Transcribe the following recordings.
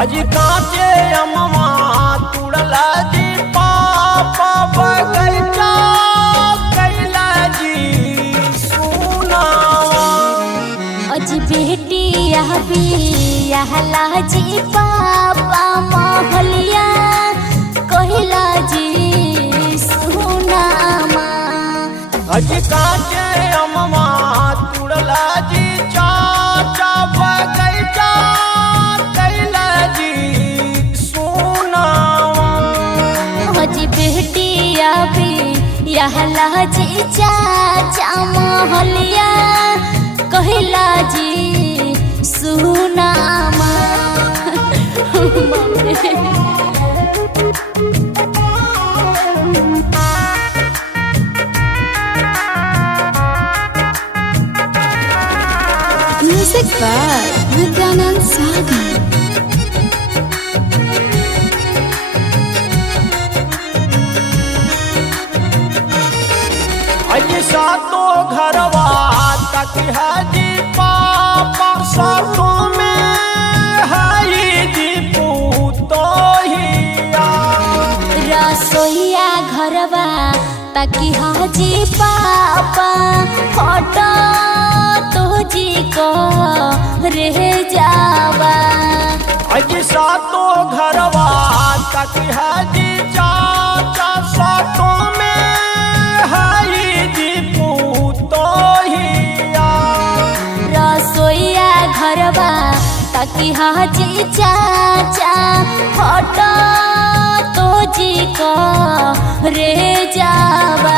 अजी काचे अम्मा तुड़ला जी पापा बगैचा कैला जी सुनावा। अजी बेटी यहला जी पापा महलिया कहला जी सुनामा। अजी काचे अम्मा तुड़ला जी चाचा बगैचा कैला जी सुनावा। अजी बेटी यहला जी चाचा महलिया कहला जी सुनामा। Music by Nityanand Sagar. अजी सातो घरवा तक है जी पापा सातों में है जी पूतोहिया। रसोईया घरवा तकी हाजी पापा फोटो तो जी को रह जावा। अजी सातो घरवा तक है जी चाचा सातों में है जी पूतोहिया। रसोईया घरवा तकी हाजी चाचा फोटो तो जी को रह जावा।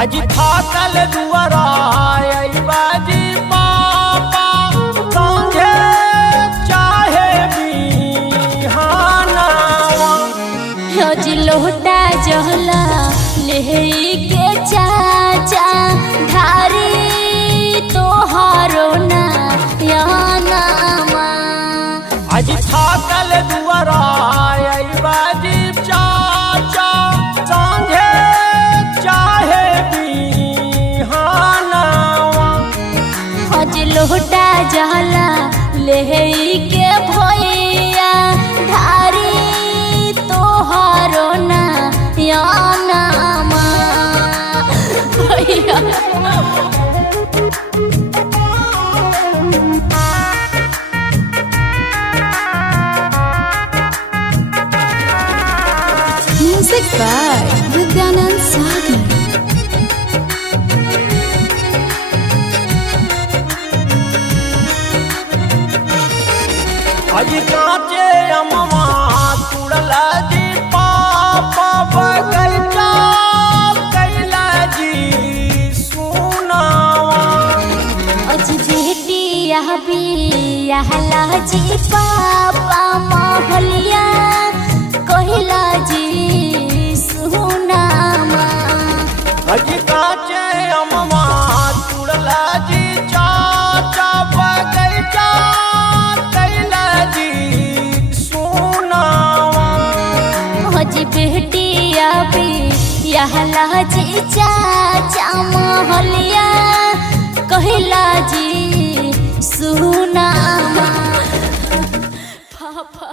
अजी थाकल दुआरा अइबा जी पापा संगे चाहे बिहानावा। अजी लोटा जहला ले के चाचा धारी तोहारो ना यानामा। अजी थाकल दुआरा अइबा जी चाचा संगे चाहे बिहानावा। अजी लोटा जहला ले के भैया धारी तोहारो ना यानामा। भैया Music by Nityanand Sagar. अजी काचे अम्मा तुड़ला जी पापा बगैचा कैला जी सुनावा। अजी बेटी यहला जी पापा महलिया कहला जी सुनामा। अजी काचे अम्मा तुड़ला जी चाचा बगैचा कैला जी सुनावा। अजी बेटी यहला जी चाचा महलिया कहला जी सुनामा। पापा